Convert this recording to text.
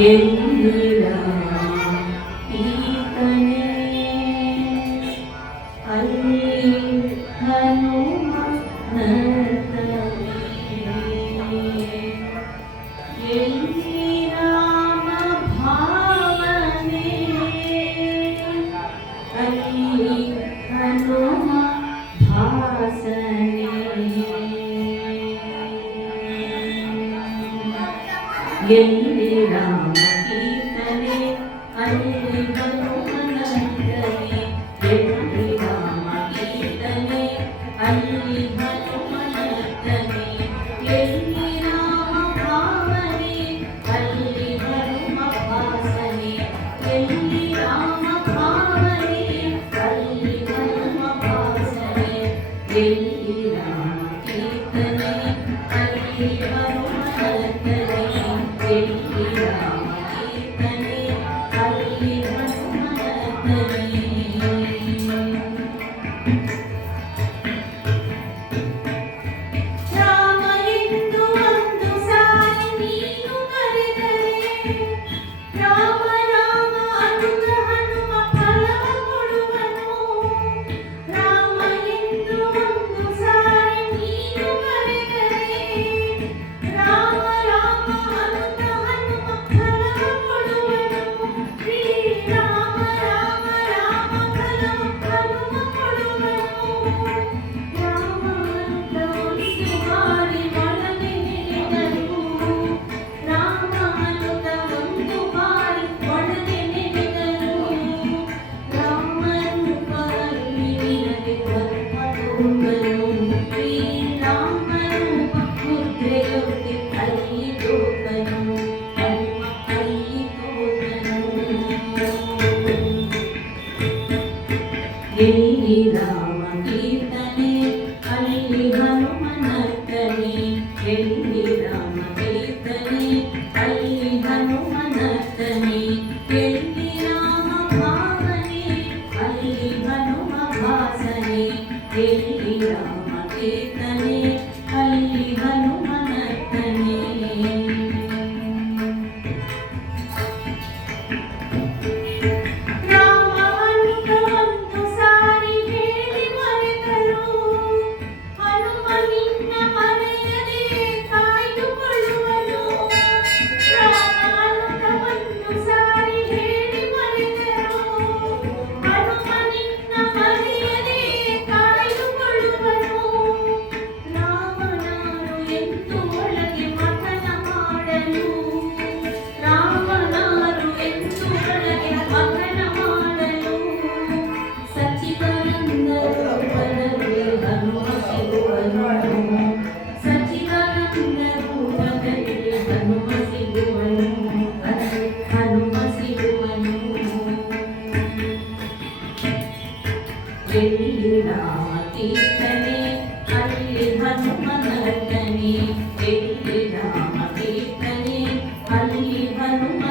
ಎಲ್ಲಿರ ಈತನೇ ಅಲ್ಲಿ ಹನುಮಂತನೇ ಎಲ್ಲಿ ರಾಮ ಭಾವನೆ ಅಲ್ಲಿ ಹನುಮ ಭಾಸನೆ ಎಲ್ಲಿ ರಾಮ ಕೀರ್ತನೆ ಅಲ್ಲಿ ಹನುಮನಂದನೆ ಎಲ್ಲಿ ರಾಮ ಕೀರ್ತನೆ ಅಲ್ಲಿ ಹನುಮನಂದನೆ ಎಲ್ಲಿ ರಾಮ ಭಾವನೆ ಅಲ್ಲಿ ಹನುಮ ಭಾಸನೆ ಎಲ್ಲಿ ರಾಮ ಭಾವನೆ ಅಲ್ಲಿ ಹನುಮ ಭಾಸನೆ ಎಲ್ಲಿ ರಾಮ ಕೀರ್ತನೆ ಅಲ್ಲಿ ಹನುಮನಂದನೆ ಎಲ್ಲಿ ರಾಮ ಕೀರ್ತನೆ ಅಲ್ಲಿ ಹನುಮನಂದನೆ ರಾಮ ಎಂದು ಒಂದು ಸಾರಿ ನೀನು ಕರೆದರೆ ರಾಮ ರಾಮ ಅಂತ ಹನುಮ ಫಲವ ಕೊಡುವನು ರಾಮ ಎಂದು ಒಂದು ಸಾರಿ ನೀನು ಕರೆದರೆ ರಾಮ ರಾಮ ಅಂತ ಹನುಮ ಫಲವ ಕೊಡುವನು ಶ್ರೀ ರಾಮ ರಾಮ ರಾಮ ಫಲವ ಹನುಮ ಕೊಡುವನು ರಾಮ ಅಂತ ಒಂದು ಬಾರಿ ಒಳಗೆ ನೆನೆದರು ರಾಮ ಅಂತ ಒಂದು ಬಾರಿ ಒಳಗೆ ನೆನೆದರು ರಾಮ ರೂಪದಲ್ಲಿ ನಿನಗೆ ಧರ್ಮ ತೋರನು ಶ್ರೀ ರಾಮ ರೂಪ ಮುದ್ರೆಯೊತ್ತಿ ಅಲ್ಲಿ ತೋರನು ಹನುಮ ಅಲ್ಲಿ ತೋರನು ಎಲ್ಲಿ ರಾಮ ಕೀರ್ತನೆ ಅಲ್ಲಿ ಹನುಮನಂದನೆ ಎಲ್ಲಿ ರಾಮ ಕೀರ್ತನೆ ಅಲ್ಲಿ ಹನುಮನಂದನೆ ಎಲ್ಲಿ ರಾಮ ಭಾವನೆ ಅಲ್ಲಿ ಹನುಮ ಭಾಸನೆ ಎಲ್ಲಿ ರಾಮ ಕೀರ್ತನೆ ಅಲ್ಲಿ ಹನುಮನಂದನೆ ರಾಮವಂತ ಒಂದು ಸಾರಿ ಹೇಳಿ ಮರೆತರು ಹನುಮ ನಿನ್ನ ಮರೆಯದೆ ಕಾಯ್ದುಕೊಳ್ಳುವನು ರಾಮವಂತ ಒಂದು ಸಾರಿ ಹೇಳಿ ಮರೆತರು ಹನುಮ ನಿನ್ನ ಮರೆಯದೆ ಕಾಯ್ದುಕೊಳ್ಳುವನು ರಾಮನಾರು ಎಂದು ಒಳಗೆ ಮಥನ ಮಾಡಲು ರಾಮನಾರು ಎಂದು ಒಳಗೆ ಮಥನ ಮಾಡಲು ಸಚ್ಚಿದಾನಂದ ರೂಪದಲ್ಲಿ ಹನುಮ ಸಿಗುವನು ಸಚ್ಚಿದಾನಂದ ರೂಪದಲ್ಲಿ ಹನುಮ ಸಿಗುವನು ಹನುಮ ಸಿಗುವನು ಎಲ್ಲಿ ರಾಮ ಕೀರ್ತನೆ ಅಲ್ಲಿ ಹನುಮನಂದನೆ ಎಲ್ಲಿ ರಾಮ ಕೀರ್ತನೆ ಅಲ್ಲಿ ಹನುಮ